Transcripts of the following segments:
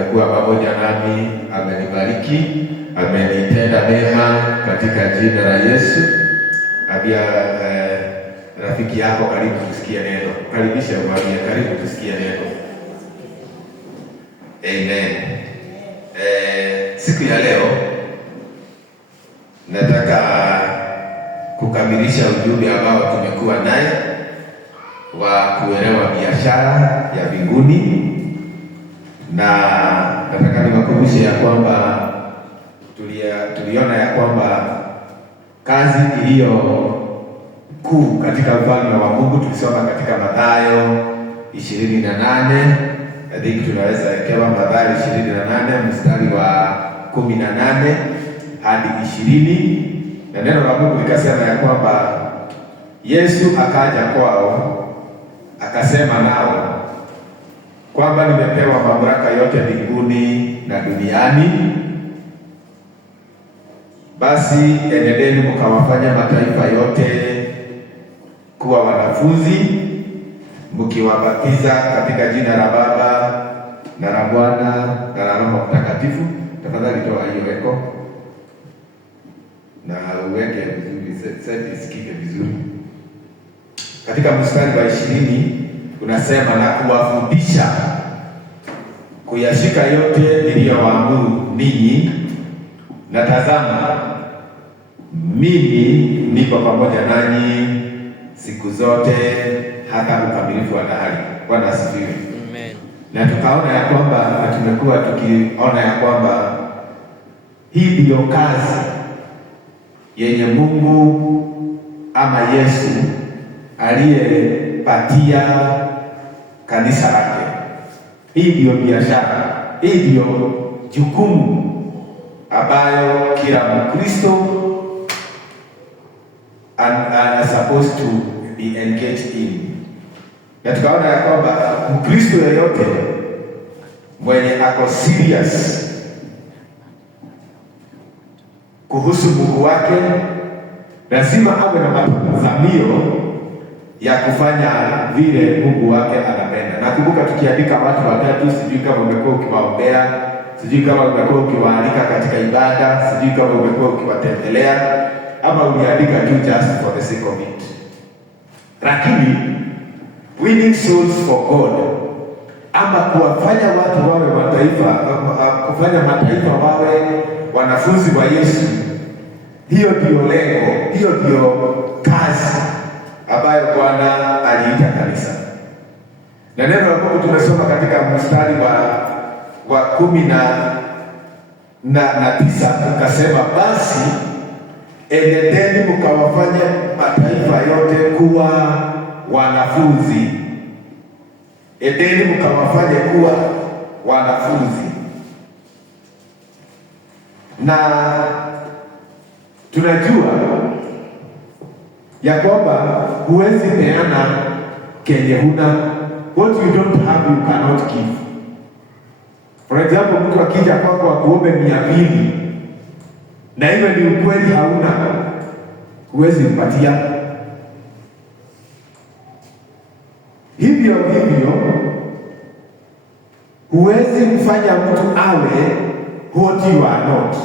amekuwa pamoja nami, amenibariki, amenitenda mema katika jina la Yesu. Abia rafiki yako, karibu tusikie neno. Karibisha mwambie, karibu tusikie neno. Amen. Siku ya leo nataka kukamilisha ujumbe ambao tumekuwa naye wa kuelewa biashara ya mbinguni, na nataka niwakumbushe ya kwamba tuliona ya kwamba kazi iliyo kuu katika ufalme wa Mungu tulisoma katika Mathayo 28. I think tunaweza ekewa Mathayo 28 mstari wa 18 hadi 20, na neno la Mungu likasema ya kwamba Yesu akaja kwao akasema nao kwamba nimepewa mamlaka yote mbinguni na duniani. Basi enendeni mkawafanya mataifa yote kuwa wanafunzi, mkiwabatiza katika jina la Baba na la Mwana na la Roho Mtakatifu. Tafadhali toa hiyo weko na uweke vizuri, sasa isikike vizuri. Katika mstari wa 20 unasema na kuwafundisha kuyashika yote niliyowaamuru ninyi, na tazama, mimi niko pamoja nanyi siku zote hata ukamilifu wa dahari. Bwana asifiwe. Amen. Na tukaona ya kwamba, na tumekuwa tukiona ya kwamba hii ndio kazi yenye Mungu ama Yesu aliyepatia kanisa lake. Hii ndio biashara, hii ndio jukumu ambayo kila Mkristo are supposed to be engaged in. Na tukaona ya kwamba Mkristo yeyote mwenye ako serious kuhusu Mungu wake lazima awe na matazamio ya kufanya vile Mungu wake anapenda. Nakumbuka tukiandika watu watatu, sijui kama umekuwa ukiwaombea, sijui kama umekuwa ukiwaalika katika ibada, sijui kama umekuwa ukiwatembelea, ama uliandika tu just for the sake of it. Lakini winning souls for God, ama kuwafanya watu wawe mataifa, kufanya mataifa wawe wanafunzi wa Yesu, hiyo ndio lengo, hiyo ndio kazi ambayo Bwana aliita kanisa. Na neno la Mungu tumesoma katika mstari wa 19 ukasema, basi enendeni mkawafanye mataifa yote kuwa wanafunzi. Endeni mkawafanye kuwa wanafunzi. Na tunajua ya kwamba huwezi peana kenye huna. What you don't have you cannot give. For example, mtu akija kwako akuombe 200 na hiyo ni ukweli hauna, huwezi mpatia. Hivyo huwezi mfanya mtu awe what you are not.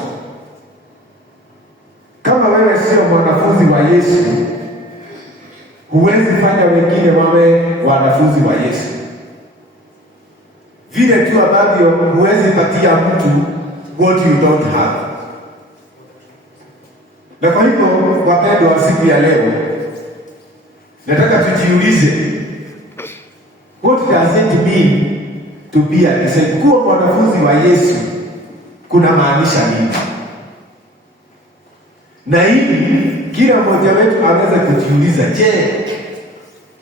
Kama wewe sio mwanafunzi wa Yesu, huwezi fanya wengine wawe wanafunzi wa Yesu. Vile tu ambavyo huwezi patia mtu what you don't have. Na kwa hivyo, wapendwa wa siku ya leo, nataka tujiulize, what does it mean to be a disciple? Kuwa mwanafunzi wa Yesu kuna maanisha nini? Na hili kila mmoja wetu aweze kujiuliza, je,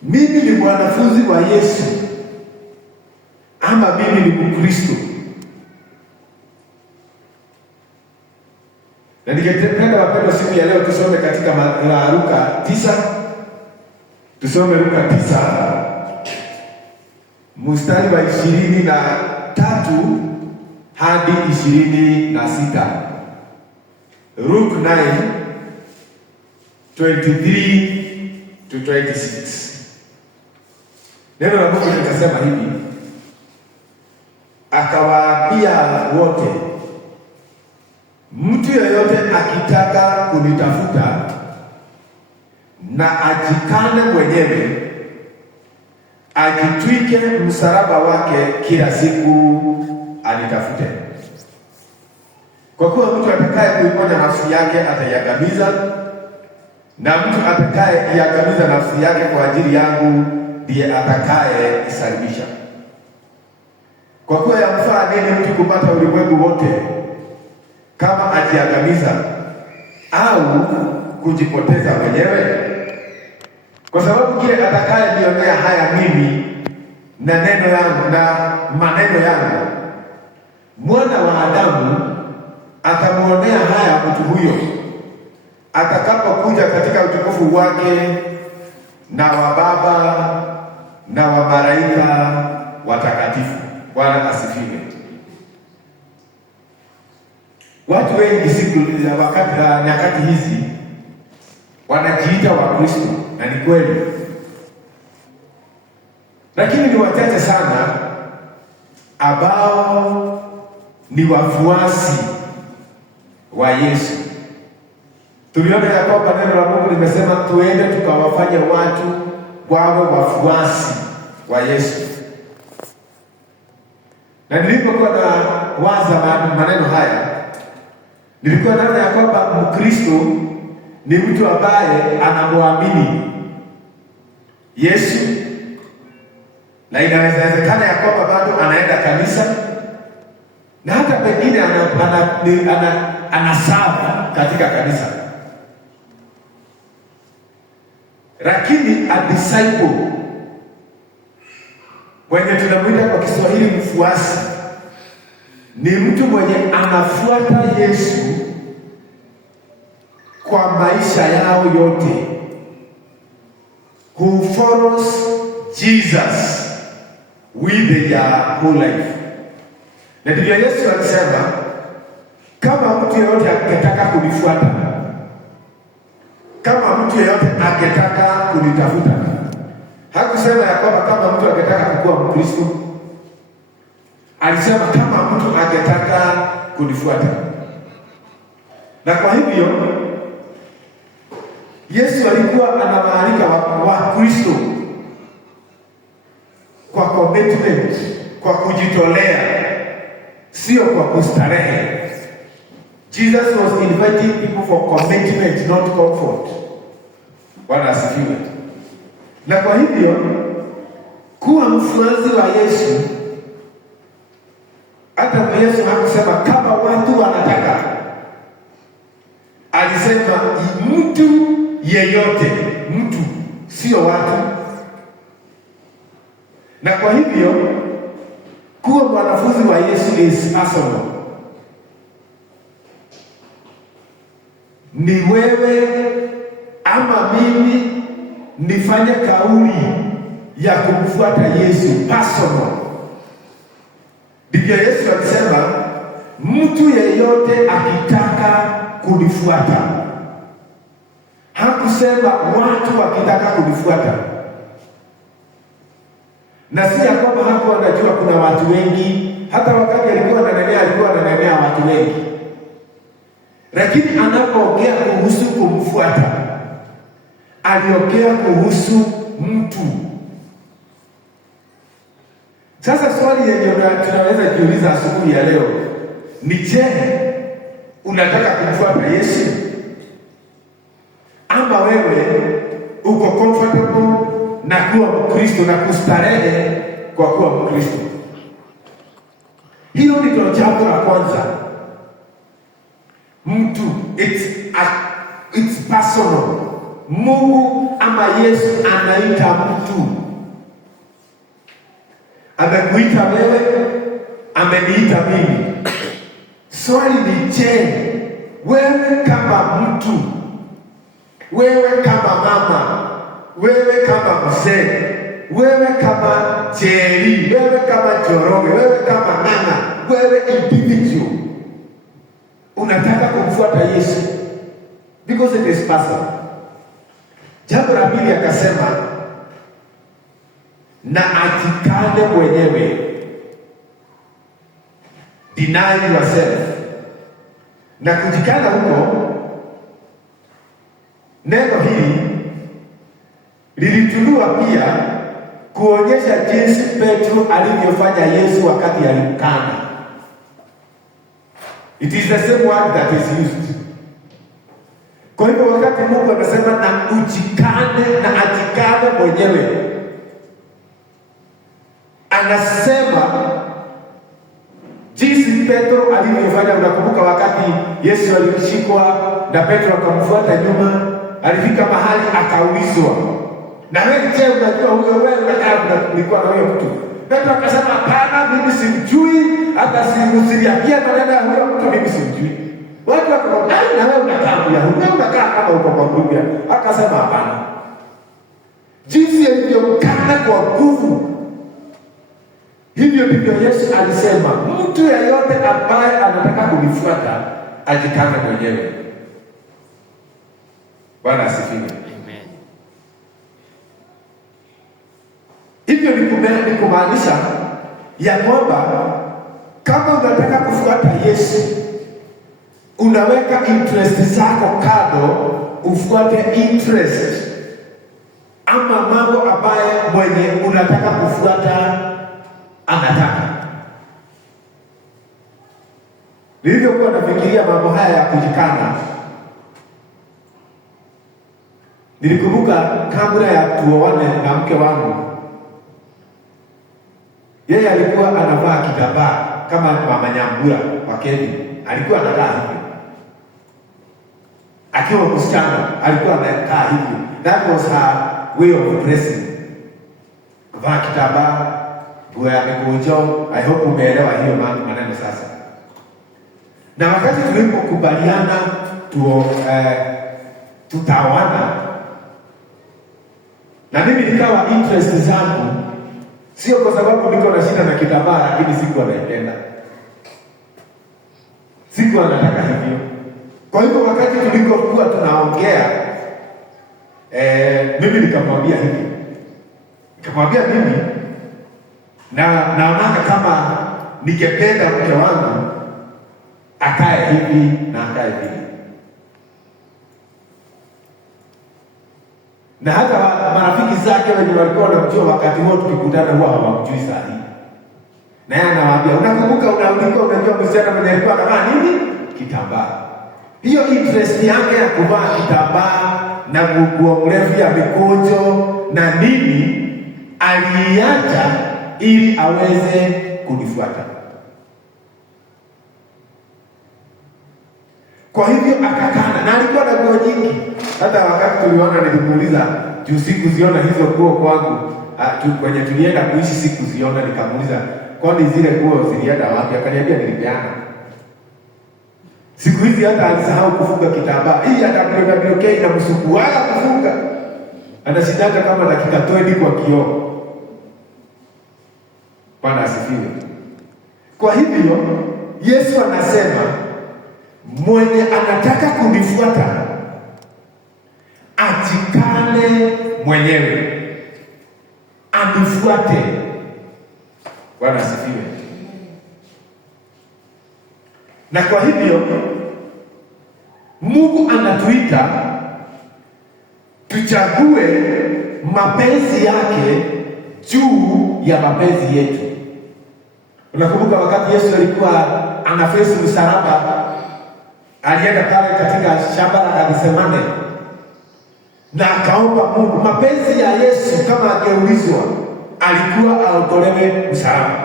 mimi ni mwanafunzi wa Yesu ama mimi ni Mkristo? Na ningependa wapendwa siku ya leo tusome katika Luka 9. Tusome Luka 9 mstari wa 23 hadi 26. Luke 9:23 to 26. Neno la Mungu linasema hivi: akawaambia nawaambia wote, mtu yeyote akitaka kunitafuta na ajikane mwenyewe, ajitwike msalaba wake kila siku anitafute. Kwa kuwa mtu atakaye kuiponya nafsi yake ataiangamiza, na mtu atakaye iangamiza nafsi yake kwa ajili yangu ndiye atakaye isalimisha. Kwa kuwa yamfaa nini mtu kupata ulimwengu wote kama ajiangamiza au kujipoteza mwenyewe? Kwa sababu kile atakaye nionea haya mimi na neno yangu na maneno yangu, Mwana wa Adamu atamuonea haya mtu huyo atakapokuja katika utukufu wake na wa Baba na wa malaika watakatifu. Bwana asifiwe. Watu wengi siku nyakati hizi wanajiita Wakristo, na ni kweli, lakini ni wachache sana ambao ni wafuasi wa Yesu. Tuliona ya kwamba neno la Mungu limesema tuende tukawafanye watu wawe wafuasi wa Yesu. Na nilipokuwa na waza maneno haya, nilikuwa naona ya kwamba Mkristo ni mtu ambaye anamwamini Yesu, na inawezekana ya kwamba bado anaenda kanisa na hata pengine anasava katika kanisa, lakini a disciple mwenye tunamuita kwa Kiswahili mfuasi ni mtu mwenye anafuata Yesu kwa maisha yao yote, who follows Jesus with their whole life. Na ndivyo Yesu alisema, kama mtu yeyote akitaka kunifuata, kama mtu yeyote akitaka kunitafuta. Hakusema ya kwamba kama mtu akitaka kuwa Mkristo, alisema kama mtu akitaka kunifuata. Na kwa hivyo Yesu alikuwa anawaalika Wakristo kwa commitment, kwa kujitolea, sio kwa kustarehe. Jesus was inviting people for commitment, not comfort. Bwana asifiwe. Na kwa hivyo kuwa mfuasi wa Yesu, hata Yesu hakusema kama watu wanataka, alisema mtu yeyote, mtu, sio watu. Na kwa hivyo kuwa mwanafunzi wa Yesu is personal. Ni wewe ama mimi nifanye kauli ya kumfuata Yesu personal. Ndivyo Yesu alisema, mtu yeyote akitaka kunifuata. Hakusema watu wakitaka kunifuata. Na si ya kwamba hapo anajua kuna watu wengi, hata wakati alikuwa ananenea watu wengi. Lakini anapoongea kuhusu kumfuata, aliongea kuhusu mtu. Sasa swali yenye tunaweza kujiuliza asubuhi ya leo ni je, unataka kumfuata Yesu? Ama wewe uko comfortable na kuwa Mkristo na kustarehe kwa kuwa Mkristo? Hilo ndilo jambo la kwanza. Mtu, it's personal. Mungu ama Yesu anaita mtu. Amekuita wewe, ameniita mimi. Swali ni je, wewe kama mtu, wewe kama mama, wewe kama mzee, wewe kama Jerry, wewe kama Joroge, wewe kama Nana, wewe individual, unataka kumfuata Yesu because it is personal. Jambo la pili akasema, na ajikane mwenyewe. deny yourself. Na kujikana huko, neno hili lilitumiwa pia kuonyesha jinsi Petro alivyofanya Yesu wakati alimkana. It is the same word that is used. Kwa hivyo wakati Mungu anasema na ujikane na ajikane mwenyewe, anasema jinsi Petro alivyofanya. Unakumbuka wakati Yesu alishikwa na Petro akamfuata nyuma, alifika mahali akaulizwa, na wewe je, unajua huyo wewe nilikuwa na huyo mtu? Petro akasema hapana, mimi simjui, hata simsiriapia maneno ya huyo mtu, mimi simjui. Watu wakamwambia, na wewe unakaa Myahudi, wewe unakaa kama uko kwa Biblia. Akasema hapana. Jinsi alivyomkana kwa nguvu, hivyo ndivyo Yesu alisema mtu yeyote ambaye anataka kunifuata ajikane mwenyewe. Bwana asifiwe. Amen. Hivyo ni kumaanisha ya kwamba kama unataka kufuata Yesu, unaweka interest zako kando, ufuate interest ama mambo ambaye mwenye unataka kufuata anataka. Nilivyokuwa nafikiria mambo haya ya kujikana, nilikumbuka kabla ya tuoane na mke wangu, yeye alikuwa anavaa kitambaa kama Mama Nyambura wa Kenya. Alikuwa anakaa hivyo. Akiwa msichana alikuwa anakaa hivyo. That was her way of dressing. Kuvaa kitambaa, nguo ya mikunjo. I hope umeelewa hiyo maneno sasa. Na wakati tulipokubaliana tutaoana, na mimi nikawa interest zangu sio kwa sababu niko na shida na kitambaa, lakini sikuwa naipenda, sikuwa nataka hivyo. Kwa hivyo wakati tulikokuwa tunaongea, mimi nikamwambia hivi, nikamwambia mimi naonanga kama nikipenda mke wangu akae hivi na akae hivi. Na hata marafiki zake wenye walikuwa wanamjua wakati huo tukikutana huwa hawamjui sahihi. Na yeye anawaambia, unakumbuka unajua msichana mwenye alikuwa anavaa nini? Kitambaa. Hiyo interest yake ya kuvaa kitambaa na nguo mrefu ya mikunjo na nini aliacha ili aweze kunifuata. Kwa hivyo akakana, na alikuwa na nguo nyingi. Hata wakati tuliona nilimuuliza, juu sikuziona hizo nguo kwangu, kwenye tulienda kuishi sikuziona, nikamuuliza kwani zile nguo zilienda wapi? Akaniambia nilipeana. Siku hizi hata alisahau kufunga kitambaa. Hii atakwenda blokei na msuku wala kufunga. Anashindana kama dakika 20 kwa kioo. Bwana asifiwe. Kwa hivyo Yesu anasema mwenye anataka kunifuata ajikane mwenyewe, anifuate. Bwana asifiwe. Na kwa hivyo Mungu anatuita tuchague mapenzi yake juu ya mapenzi yetu. Unakumbuka wakati Yesu alikuwa anafesi msalaba, alienda pale katika shamba la Gethsemane na akaomba Mungu. Mapenzi ya Yesu kama angeulizwa, alikuwa aondolewe msalaba.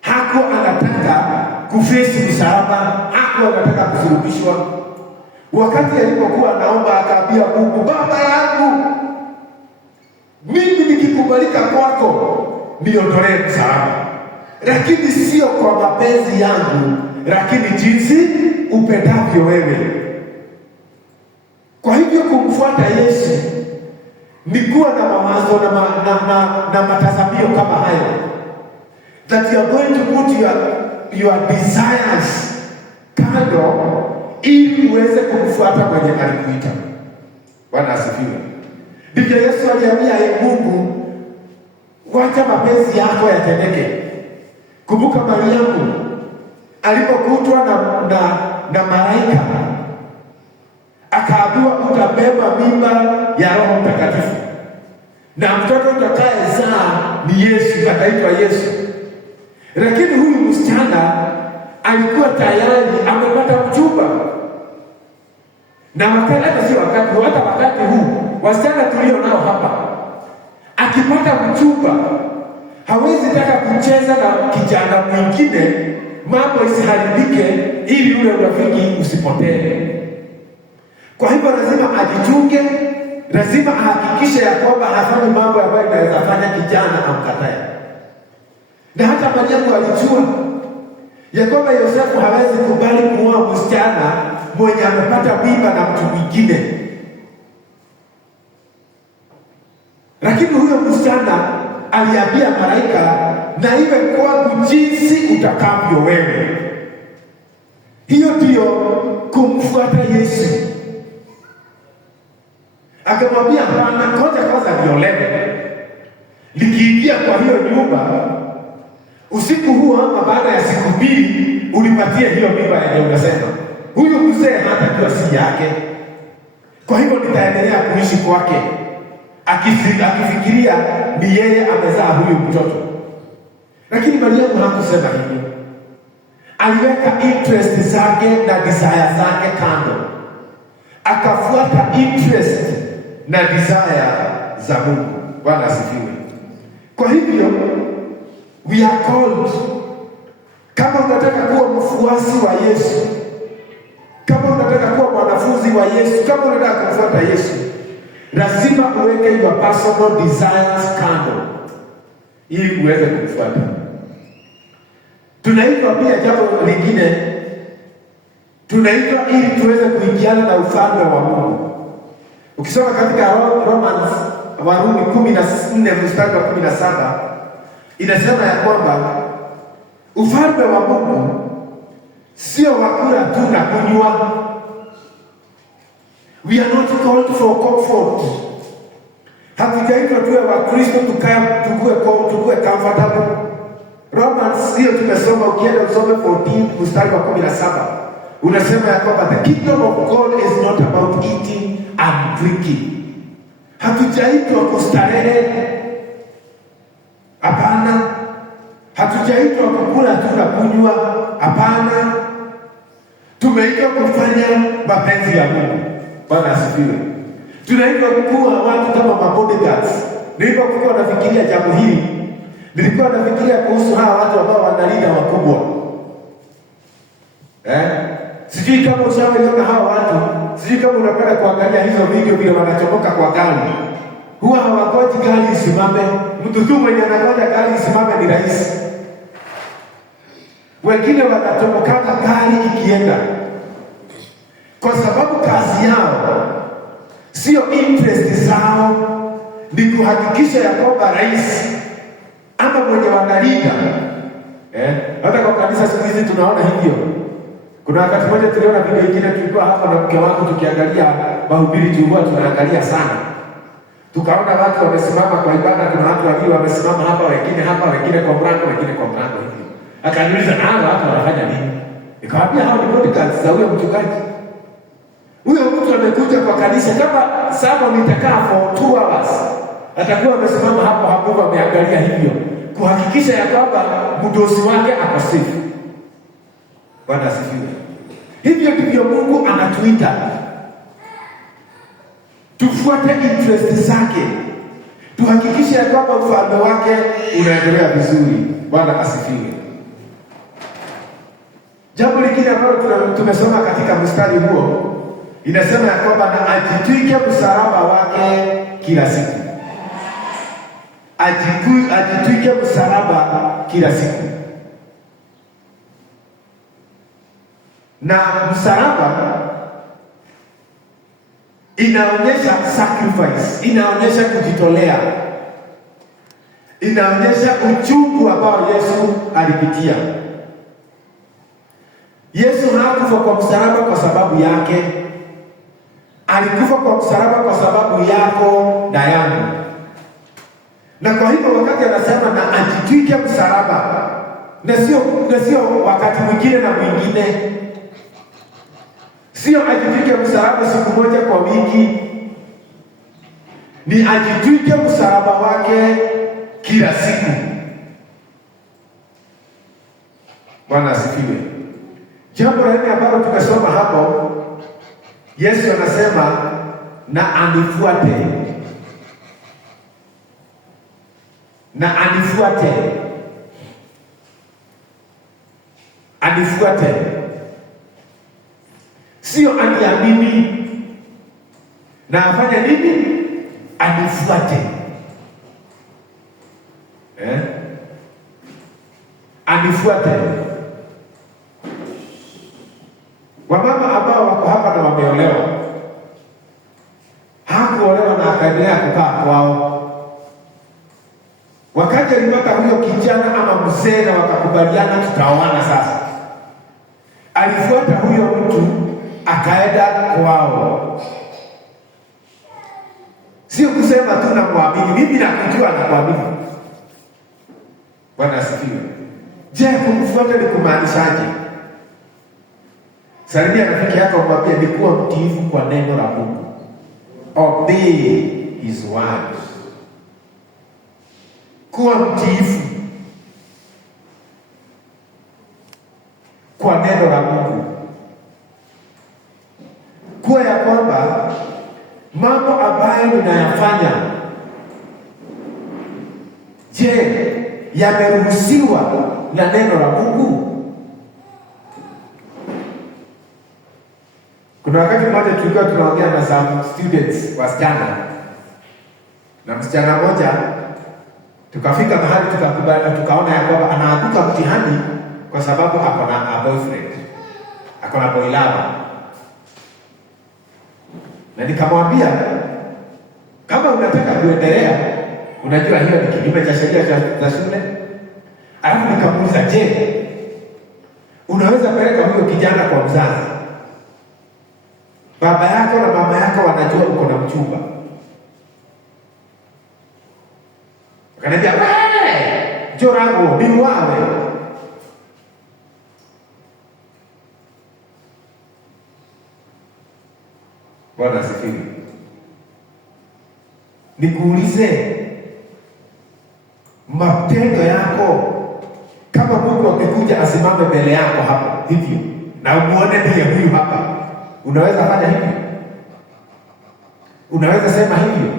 Hakuwa anataka kufesi msalaba, hakuwa anataka kusulubishwa. Wakati alipokuwa anaomba akaambia Mungu, Baba yangu, mimi nikikubalika kwako niondolee msalaba, lakini sio kwa mapenzi yangu, lakini jinsi upendavyo wewe. Kwa hivyo kumfuata Yesu ni kuwa na mawazo na matazamio kama hayo, that you are going to put your desires kando ili uweze kumfuata kwenye alikuita. Bwana asifiwe. Ndivyo Yesu aliambia Mungu, wacha mapenzi yako yatendeke. Kumbuka Mariamu alipokutwa na malaika, akaambiwa utabeba mimba ya Roho Mtakatifu na mtoto utakayezaa ni Yesu, ataitwa Yesu. Lakini huyu msichana alikuwa tayari amepata mchumba, na wakati si wakati, hata wakati huu wasichana tulio nao hapa, akipata mchumba hawezi taka kucheza na kijana mwingine, mambo isiharibike, ili ule urafiki usipotee. Kwa hivyo lazima ajichunge, lazima ahakikishe ya kwamba hafanyi mambo ambayo inaweza fanya kijana amkatae. Na hata Mariamu alijua ya kwamba Yosefu hawezi kubali kuoa msichana mwenye amepata mimba na mtu mwingine. Lakini huyo msichana aliambia malaika, na iwe kwangu jinsi utakavyo wewe. Hiyo ndiyo kumfuata Yesu. Akamwambia hapana, ngoja kwanza niolewe. Nikiingia kwa hiyo nyumba usiku huo ama baada ya siku 2 unipatie hiyo mimba yenye unasema. Huyu mzee hatajua si yake. Kwa hivyo nitaendelea kuishi kwake akifikiria ni yeye amezaa huyu mtoto. Lakini Mariamu hakusema hivyo. Aliweka interest zake na desire zake kando, akafuata interest na desire za Mungu. Bwana asifiwe. Kwa hivyo we are called, kama unataka kuwa mfuasi wa Yesu, kama unataka kuwa mwanafunzi wa Yesu, kama unataka kumfuata Yesu, lazima uweke your personal desires kando ili uweze kumfuata. Tunaitwa pia jambo lingine, tunaitwa ili tuweze kuingiana na ufalme wa Mungu. Ukisoma katika Romans, Warumi 14 mstari wa 17, inasema ya kwamba ufalme wa Mungu sio wa kula tu na kunywa. We are not called for comfort. Hatujaitwa tuwe wa Kristo tukue comfortable. Romans hiyo tumesoma, ukienda usome 14 mstari wa 17, unasema ya kwamba the kingdom of God is not about eating and drinking. Hatujaitwa kustarehe, hapana. Hatujaitwa kukula tu na kunywa, hapana. Tumeitwa kufanya mapenzi ya Mungu. Bwana asifiwe. Tunaitwa kuwa watu kama mabodyguards. Nilipokuwa nafikiria jambo hili, nilikuwa nafikiria kuhusu hawa watu ambao wanalinda wakubwa. Sijui kama ushawaona hawa watu, sijui kama unapenda kuangalia hizo video vile wanachomoka kwa gari. Huwa hawagoji gari isimame. Mtu tu mwenye anagoja gari isimame ni rais. Wengine wanachomokana gari ikienda, kwa sababu kazi yao sio interest zao, ni kuhakikisha ya kwamba rais ama mwenye wanalinda. Hata kwa kanisa siku hizi tunaona hivyo. Kuna wakati mmoja tuliona video nyingine, tulikuwa hapa na mke wangu tukiangalia mahubiri, tulikuwa tunaangalia sana. Tukaona watu wamesimama kwa ibada, kuna watu walio wamesimama hapa, wengine hapa, wengine kwa mlango, wengine kwa mlango hivi. Akaniuliza, watu wanafanya nini? Nikamwambia hao ni bodyguards za huyo mchungaji. Huyo mtu amekuja kwa kanisa, kama sababu nitakaa for 2 hours, atakuwa amesimama hapo ameangalia hivyo, kuhakikisha ya kwamba mdosi wake ako safe. Bwana asifiwe. Hivyo ndivyo Mungu anatuita tufuate interest zake, tuhakikishe ya kwamba ufalme wake unaendelea vizuri. Bwana asifiwe. Jambo lingine ambalo tumesoma katika mstari huo, inasema ya kwamba na ajitwike msalaba wake kila siku. Ajitwike msalaba kila siku. Na msalaba inaonyesha sacrifice, inaonyesha kujitolea, inaonyesha uchungu ambao Yesu alipitia. Yesu hakufa kwa msalaba kwa sababu yake, alikufa kwa msalaba kwa sababu yako na yangu. Na kwa hivyo wakati anasema na ajitwike msalaba, na sio wakati mwingine na mwingine, sio ajitwike msalaba siku moja kwa wiki, ni ajitwike msalaba wake kila siku. Bwana asifiwe. Jambo la nne ambalo tukasoma hapo, Yesu anasema na anifuate, na anifuate, anifuate, sio aniamini. Na afanye nini? Anifuate. Anifuate. Wamama ambao wako hapa na wameolewa, hakuolewa na akaendelea kukaa kwao, wakati alipata huyo kijana ama mzee na wakakubaliana tutaoana sasa, alifuata huyo mtu akaenda kwao. Sio kusema tu namwamini, mimi nakujua nakuamini. Bwana asifiwe. Je, kumfuata ni kumaanishaje? Salimia rafiki yako mwambie ni kuwa mtiifu kwa neno la Mungu. Obey his word. Kuwa mtiifu kwa neno la Mungu. Kuwa ya kwamba mambo ambayo ninayafanya, je, yameruhusiwa na neno la Mungu? Kuna wakati mmoja tulikuwa tunaongea na some students wasichana, na msichana mmoja tukafika mahali tukaona ya kwamba anaanguka mtihani kwa sababu ako na boyfriend, ako na boy lover. Na nikamwambia kama unataka kuendelea, unajua hiyo ni kinyume cha sheria za shule. Alafu nikamuuliza, je, unaweza peleka huyo kijana kwa mzazi? Baba yako na mama yako wanajua uko na mchumba. Akaniambia, jorangu ni wawe. Bwana asifiwe. Nikuulize, matendo yako, kama Mungu amekuja asimame mbele yako hapa hivyo na umuone ndiye huyu hapa, unaweza fanya hivyo? Unaweza sema hivyo?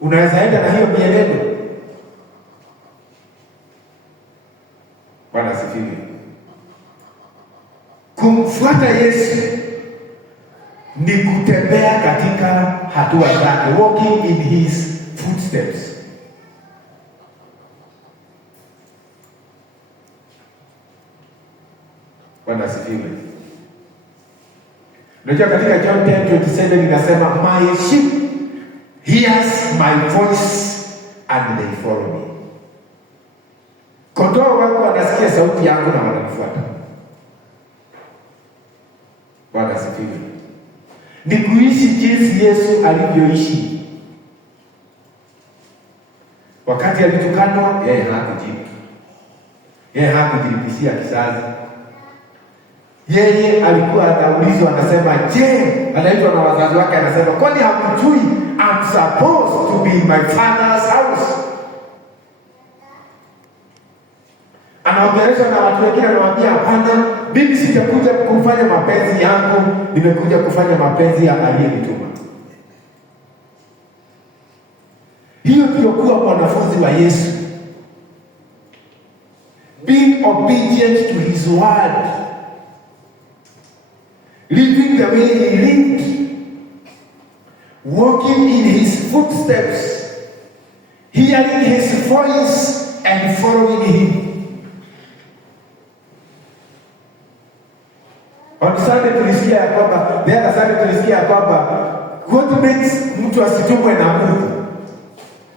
Unaweza enda na hiyo mienendo? Bwana asifiwe. Kumfuata Yesu ni kutembea katika hatua zake, walking in his footsteps. Bwana asifiwe. Unajua katika John 10:27 inasema, my sheep hears my voice and they follow me. Kondoo wangu wanasikia sauti yangu na wananifuata. Bwana asifiwe. Ni kuishi jinsi Yesu alivyoishi. Wakati alitukanwa, yeye hakujibu. Yeye hakujilipishia kisasi. Yeye alikuwa anaulizwa, anasema, je, anaitwa na wazazi wake, anasema, kwani hamjui I'm supposed to be in my father's house? Anaongeleshwa na watu wengine, anawaambia, hapana, mimi sijakuja kufanya mapenzi yangu, nimekuja kufanya mapenzi ya aliyenituma. Hiyo ndio kuwa mwanafunzi wa Yesu. Being obedient to his word. Living the way he lived. Walking in his footsteps. Hearing his voice and following him. On Sunday tulisikia ya kwamba, the other Sunday tulisikia ya kwamba, what makes mtu asitumwe na Mungu?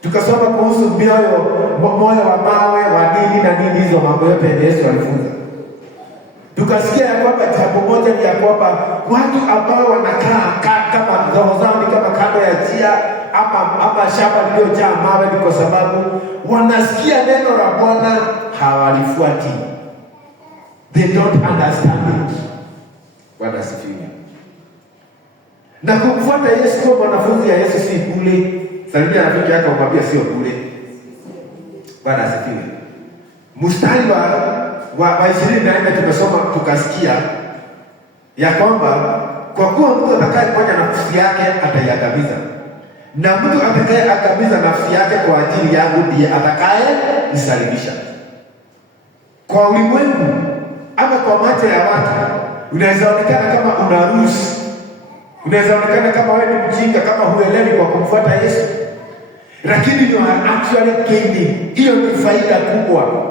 Tukasoma kuhusu moyo wa mawe, wa nini na nini, hizo mambo yote Yesu alifunza. Tukasikia ya kwamba jambo moja ni ya kwamba watu ambao wanakaa kama roho zao ni kama kando ya njia, ama shamba lililojaa mawe ni kwa sababu wanasikia neno la Bwana hawalifuati. They don't understand it. Bwana asifiwe. Na kumfuata Yesu kwa mwanafunzi ya Yesu si bure. Salimia rafiki yako umwambie sio bure. Bwana asifiwe. Mstari wa 24 tumesoma tukasikia ya kwamba kwa kuwa mtu atakayeponya nafsi yake ataiangamiza, na mtu atakayeangamiza nafsi yake kwa ajili yangu ndiye atakayeisalimisha. Kwa ulimwengu ama kwa macho ya watu unaweza onekana kama una ruhusa, unaweza onekana kama wewe ni mjinga, kama huelewi kwa kumfuata Yesu, lakini you are actually gaining. Hiyo ni faida kubwa,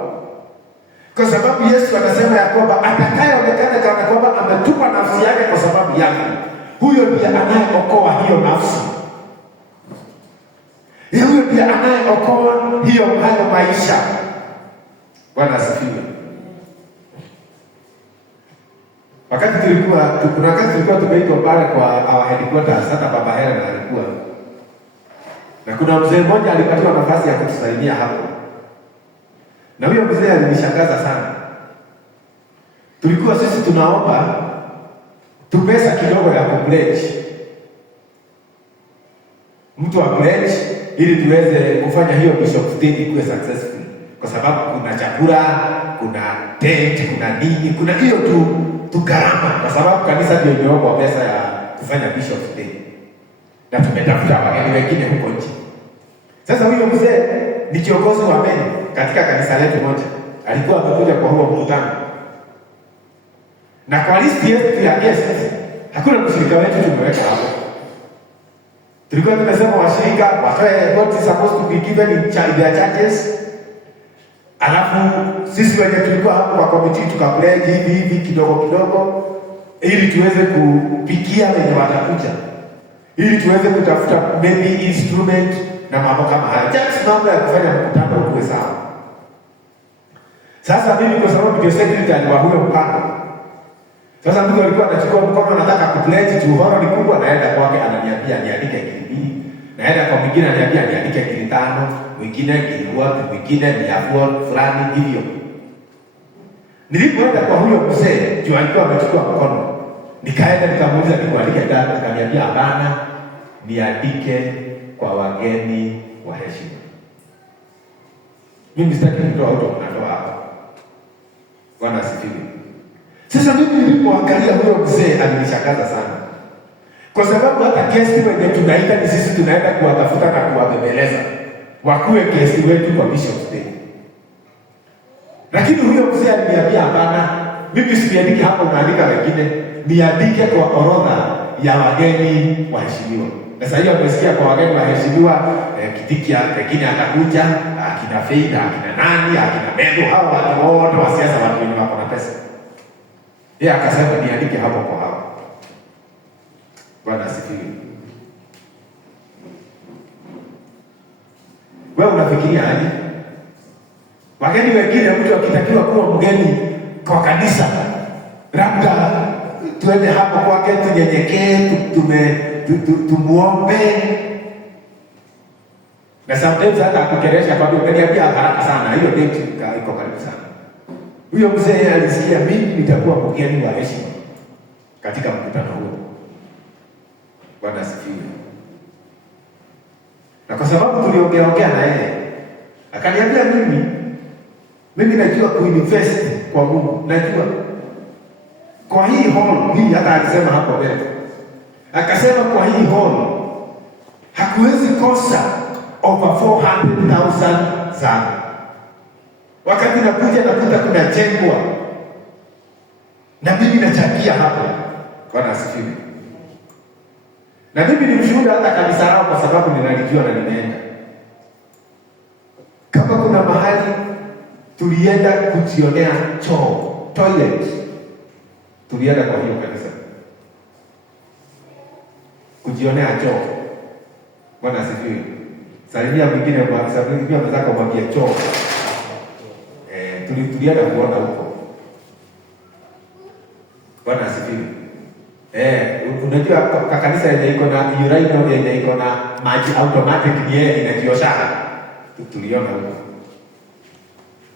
kwa sababu Yesu anasema ya kwamba atakayeonekana kana kwamba ametupa nafsi yake kwa sababu yake, huyo ndiye anayeokoa hiyo nafsi. Huyo ndiye anayeokoa hayo maisha. Bwana asifiwe. Kuna wakati tulikuwa tumeitwa pale kwa our headquarters, hata Baba Helen alikuwa. Na kuna mzee mmoja alipatiwa nafasi ya kutusaidia hapo. Na huyo mzee alinishangaza sana. Tulikuwa sisi tunaomba tupesa kidogo ya kupledge. Mtu wa pledge ili tuweze kufanya hiyo Bishop Day ikuwe successful. Kwa sababu kuna chakula, kuna tent, kuna nini, kuna hiyo tu gharama, kwa sababu kanisa ndio imeomba pesa ya kufanya Bishop Day. Na tumetafuta wageni wengine huko nje. Sasa huyo mzee ni kiongozi wa meni katika kanisa letu moja. Alikuwa amekuja kwa huo mkutano. Na kwa listi yetu ya guest, hakuna mshirika wetu tumeweka hapo. Tulikuwa tumesema washirika watoe what is supposed to be given in their churches. Alafu sisi wenye tulikuwa hapo kwa committee tukapledge hivi kidogo ili tuweze kupikia wenye watakuja. Ili tuweze kutafuta maybe instrument na mambo kama haya. Just mambo ya kufanya mkutano uwe sawa. Sasa mimi kwa sababu ndio secretary wa huyo mpango. Sasa mtu alikuwa anachukua mkono anataka kupledge tuhoro ni kubwa, naenda kwake ananiambia niandike kili. Naenda kwa mwingine ananiambia niandike kili 5, mwingine kili wapi, mwingine ni hapo fulani hivyo. Nilipoenda kwa huyo mzee, juu alikuwa amechukua mkono. Nikaenda nikamuuliza nikuandike gani, akaniambia hapana, niandike kwa wageni wa heshima. Mimi sitaki kutoa auto kunatoa hapa. Bwana asifiwe. Sasa mimi nilipoangalia huyo mzee alinishangaza sana. Kwa sababu hata guest wenye tunaita ni sisi tunaenda kuwatafuta na kuwabembeleza. Wakuwe guest wetu kwa Bishop Day. Lakini huyo mzee aliniambia hapana, mimi siandike hapa unaandika wengine, niandike kwa orodha ya wageni waheshimiwa. Sasa hiyo umesikia kwa wageni waheshimiwa, Kitikia pengine atakuja, akina Faida, akina nani, akina Mendo, hao watu wote wa siasa, watu wenye wako na pesa. Yeye akasema niandike hapo kwa hapo. Bwana asifiwe. Wewe unafikiria aje? Wageni wengine mtu akitakiwa kuwa mgeni kwa kanisa, labda tuende hapo kwake tunyenyekee, tumuombe. Na sometimes hata akukeresha kwa sababu umeniambia haraka sana, hiyo date iko karibu sana. Huyo mzee alisikia mimi nitakuwa mgeni wa heshima katika mkutano huo. Bwana asifiwe. Na kwa sababu tuliongea na yeye, akaniambia mimi najua kuinvest kwa Mungu. Najua kwa hii hall hii, hata alisema hapo mbele. Akasema kwa hii hall hakuwezi kosa over 400,000 sana. Wakati nakuja nakuta kuna jengwa na mimi nachangia hapo. Bwana asifiwe. Na mimi ni mshuhuda hata kanisa lao, kwa sababu ninalijua na nimeenda. Kama kuna mahali tulienda kujionea choo, toilet, tulienda kwa hiyo kanisa kujionea choo. Bwana asifiwe. Salimia mwingine kwa sababu pia mzako mwambie choo. Tulienda kuona huko. Bwana asifiwe. Unajua kanisa yenye iko na urino yenye iko na maji automatic ni yeye inakiosha. Tuliona huko.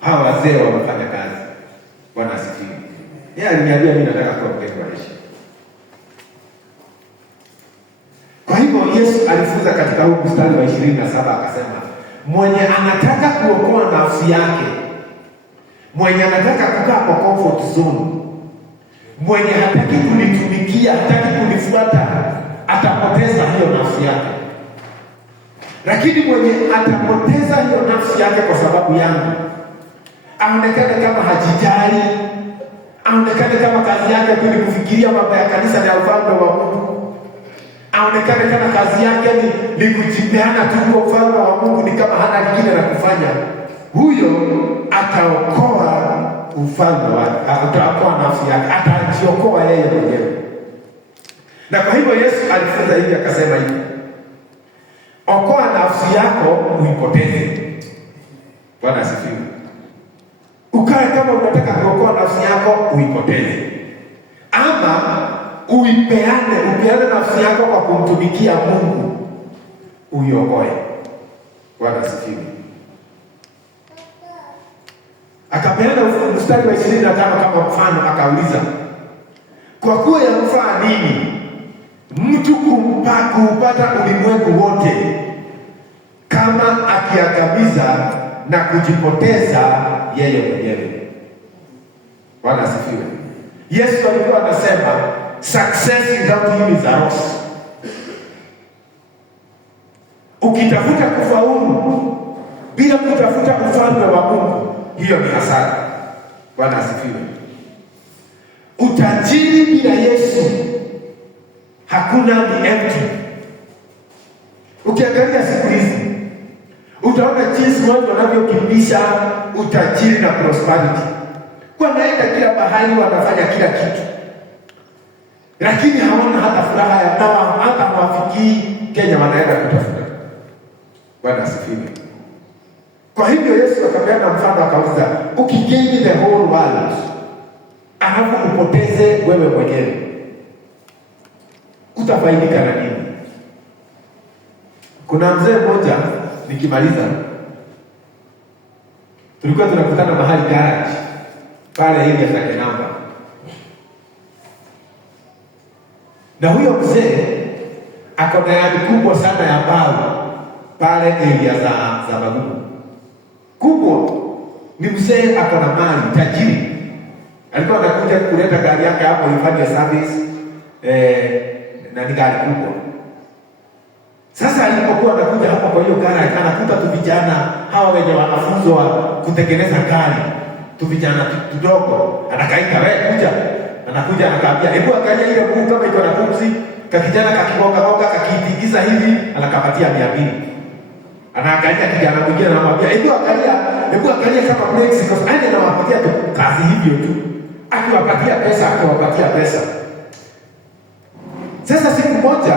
Hawa wazee wamefanya kazi. Bwana asifiwe. Yeye aliniambia mimi nataka kuwa mkristo wa Yesu. Kwa hivyo Yesu alifunza katika huu mstari wa 27 akasema, mwenye anataka kuokoa nafsi yake, mwenye anataka kukaa kwa comfort zone, mwenye hataki kunitumikia, hataki kunifuata, atapoteza hiyo nafsi yake. Lakini mwenye atapoteza hiyo nafsi yake kwa sababu yangu, aonekane kama hajijali, aonekane kama kazi yake tu ni kufikiria mambo ya kanisa na ufalme wa Mungu, aonekane kama kazi yake ni kujipeana tu kwa ufalme wa Mungu, ni kama hana lingine la kufanya, huyo ataokoa ufalme wake, ataokoa nafsi yake, atajiokoa yeye mwenyewe. Na kwa hivyo Yesu alifunza hivi akasema hivi, okoa nafsi yako uipoteze. Bwana asifiwe. Ukae kama unataka kuokoa nafsi yako uipoteze, ama upeane nafsi yako kwa kumtumikia Mungu uiokoe. Bwana asifiwe. Akapeana mstari wa 25 kama mfano, akauliza, kwa kuwa yamfaa nini mtu kuupata ulimwengu wote kama akiangamiza na kujipoteza yeye mwenyewe? Bwana asifiwe. Yesu alikuwa anasema success without him is a loss. Ukitafuta kufaulu bila kutafuta ufalme wa Mungu, hiyo ni hasara. Bwana asifiwe. Utajiri bila Yesu hakuna, ni empty. Ukiangalia siku hizi utaona jinsi watu wanavyokimbisha utajiri na prosperity. Wanaenda kila mahali, wanafanya kila kitu, lakini hawana hata furaha ya dawa, hata hawafikii Kenya wanaenda kutafuta. Bwana asifiwe. Kwa hivyo Yesu akapeana mfano akauliza, ukigain the whole world alafu upoteze wewe mwenyewe, utafaidika na nini? Kuna mzee mmoja, nikimaliza, tulikuwa tunakutana mahali garage pale ili atake namba, na huyo mzee ako na yadi kubwa sana ya mbao pale area za Magumu kubwa. Ni mzee ako na mali, tajiri. Alikuwa anakuja kuleta gari yake hapo ifanye service, na ni gari kubwa. Sasa alipokuwa anakuja hapo kwa hiyo gari, anakuta tu vijana hawa wenye wanafunzwa kutengeneza gari, tu vijana kidogo, anakaita, wewe kuja. Anakuja anakuambia, hebu angalia ile mguu kama iko na pumzi, kakijana kakigonga kakiitigiza hivi, anakapatia 200. Anaangalia kijana mwingine anamwambia, hebu angalia kama brakes iko, aende na wapatia tu kazi hivyo tu. Akiwapatia pesa. Sasa siku moja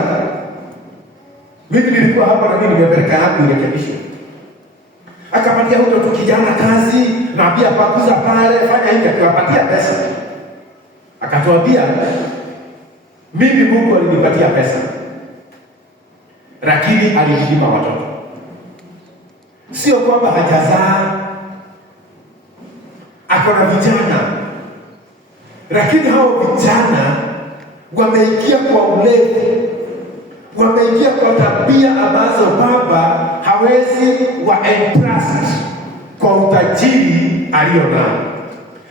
mimi nilikuwa hapa na mimi nimepeleka yangu irekebisho. Akapatia huyo tu kijana kazi, na pia pakuza pale, fanya hivi, akiwapatia pesa. Akatuambia, mimi Mungu alinipatia pesa, lakini alininyima watoto. Sio kwamba hajazaa, ako na vijana, lakini hao vijana wameingia kwa ulevi, wameingia kwa tabia ambazo baba hawezi wa entrust kwa utajiri alionao.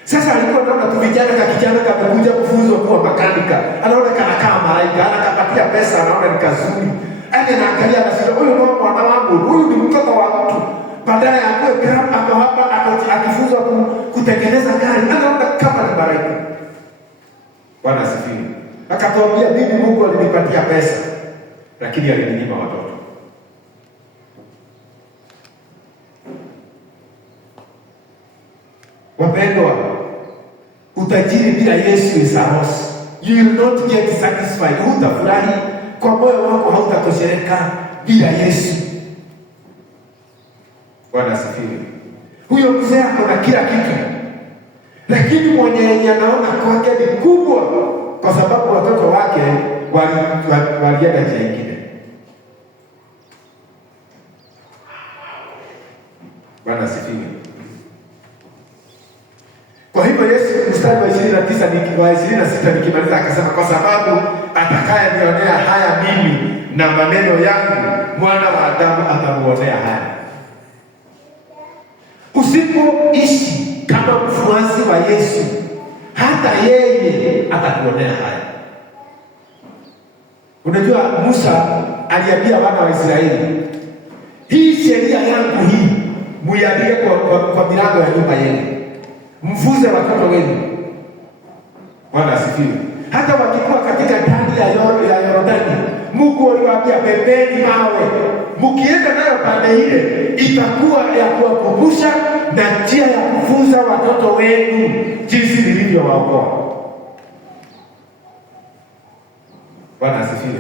Sasa alikuwa anaona tu vijana kamekuja kufunzwa kuwa makanika, anaona kanakaa malaika, anakapatia pesa, anaona ni kazuri. Anaangalia anasema, huyu ndio mwana wangu, huyu ni mtoto wa mtu. Badala ya kuwe grab hapo hapa akifunzwa kutengeneza gari, anaona kama ni malaika. Bwana asifiwe. Akatuambia, mimi Mungu alinipatia pesa, lakini alininyima watoto. Wapendwa, utajiri bila Yesu is a loss. You will not get satisfied. Hutafurahi kwa moyo wako, hautatosheleka bila Yesu. Bwana asifiwe. Huyo mzee ako na kila kitu, lakini mwenye anaona kwake ni kubwa kwa kwa sababu watoto wake walienda njia nyingine. Bwana asifiwe. Kwa hivyo Yesu mstari wa 26 nikimaliza akasema, kwa sababu atakayenionea haya mimi na maneno yangu, mwana wa Adamu atamuonea haya. Usipoishi kama mfuasi wa Yesu, hata yeye atakuonea haya. Unajua Musa aliambia wana wa Israeli, hii sheria yangu hii muiandike kwa milango ya nyumba yenu, mfunze watoto wenu. Bwana asifiwe. Hata wakikuwa katika ndani ya Yordani, Mungu aliwaambia pembeni mawe, mkienda nayo pande ile itakuwa ya kuwakumbusha na njia ya kufunza watoto wenu jinsi nilivyowaokoa. Bwana asifiwe.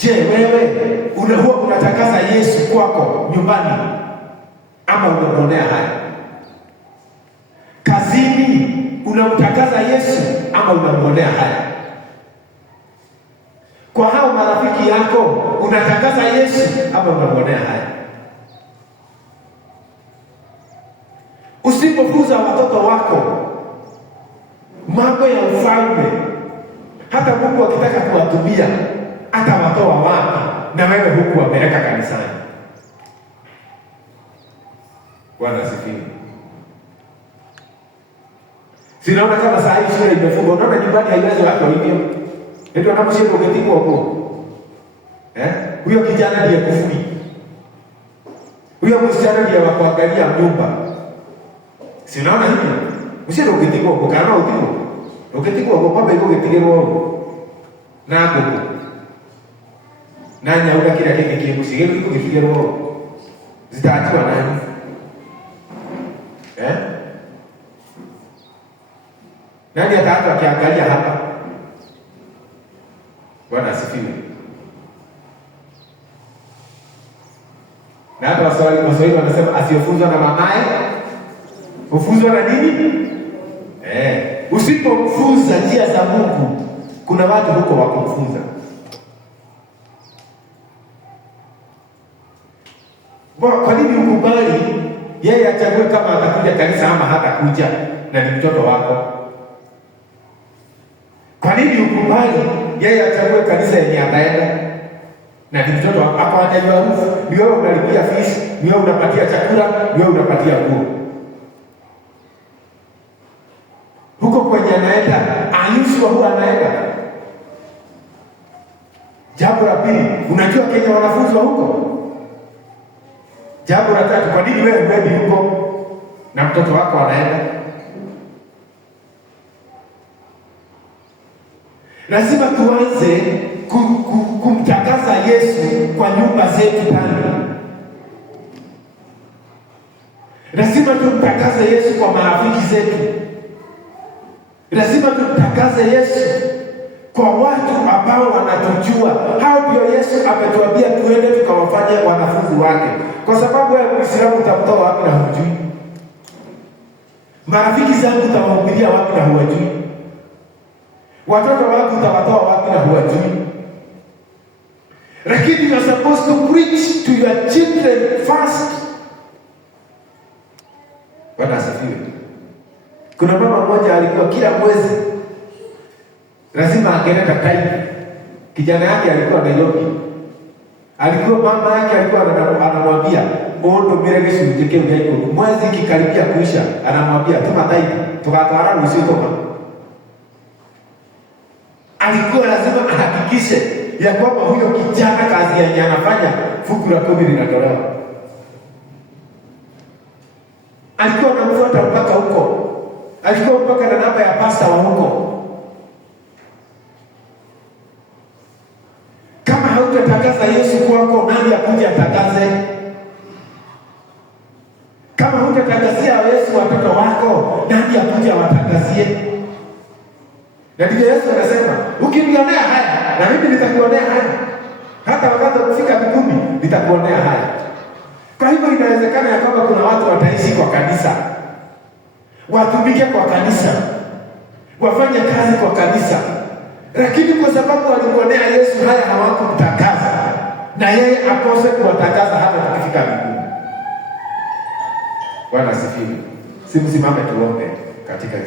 Je, wewe huwa unatangaza Yesu kwako nyumbani ama unamuonea haya? Kazini unamtangaza Yesu ama unamuonea haya? Kwa hao marafiki yako unatangaza Yesu ama unamuonea haya? Usipofunza watoto wako mambo ya ufalme, hata Mungu akitaka kuwatumia atawatoa wapi na wewe huku wapeleka kanisani? Bwana asifiwe. Sinaona kama saa hii shule imefungwa, unaona nyumbani haiwezi watu hivyo. Ndio anamshika uketipo hapo. Huyo kijana ndiye kufuri. Huyo msichana ndiye wa kuangalia nyumba. Sinaona hivyo. Mshika uketipo hapo, kana utipo. Uketipo hapo baba iko getigero nako. Nanya uga kila kile kimusigero iko getigero. Zitaachwa nani? Nani ataanza akiangalia hapa? Bwana asifiwe. Na hata Waswahili wanasema asiyofunzwa na mamaye hufunzwa na nini? Usipomfunza njia za Mungu, kuna watu huko wa kumfunza. Kwa nini ukubali yeye achague kama atakuja kanisa ama hatakuja na ni mtoto wako? Kwa nini ukubali yeye achague kanisa yenye ataenda na ni mtoto wako? Hapo anajua ni wewe unalipia fees, ni wewe unapatia chakula, ni wewe unapatia nguo. Huko kwenye anaenda, ayushwa huwa anaenda. Jambo la pili, unajua Kenya wanafunzwa huko? Jambo la tatu, kwa nini wewe uendi huko na mtoto wako anaenda? Lazima tuanze kumtangaza Yesu kwa nyumba zetu pale. Lazima tumtangaze Yesu kwa marafiki zetu. Lazima tumtangaze Yesu kwa watu ambao wanatujua. Hao ndio Yesu ametuambia tuende tukawafanye wanafunzi wake. Kwa sababu wewe Muislamu utamtoa wapi na hujui? Marafiki zangu utawahubiria wapi na hujui? Watoto wako utawatoa wapi na hujui? Lakini you are supposed to preach to your children first. Bwana asifiwe. Kuna mama mmoja alikuwa kila mwezi lazima angeleta tithe. Kijana yake alikuwa Nairobi. Alikuwa mama yake alikuwa anamwambia ondo mirege sijike unyaiko. Mwezi kikaribia kuisha anamwambia tuma tithe tukatwara usitoka. Alikuwa lazima ahakikishe ya kwamba huyo kijana kazi yake anafanya fungu la 10 linatolewa. Alikuwa anamfuata mpaka huko. Alikuwa mpaka na namba ya pasta wa huko. Kama hautatangaza Yesu kwako, nani akuja atangaze? Kama hautatangazia Yesu watoto wako, nani akuja watangazie? Na ndipo Yesu anasema, ukinionea haya, na mimi nitakuonea haya. Hata wakati kufika mbinguni, nitakuonea haya. Kwa hivyo inawezekana ya kwamba kuna watu wataishi kwa kanisa, watumike kwa kanisa, wafanye kazi kwa kanisa, lakini kwa sababu walimwonea Yesu haya hawakumtakaza, na yeye akose kuwatakaza hata tukifika mbinguni. Bwana asifiwe. Simsimame tuombe katika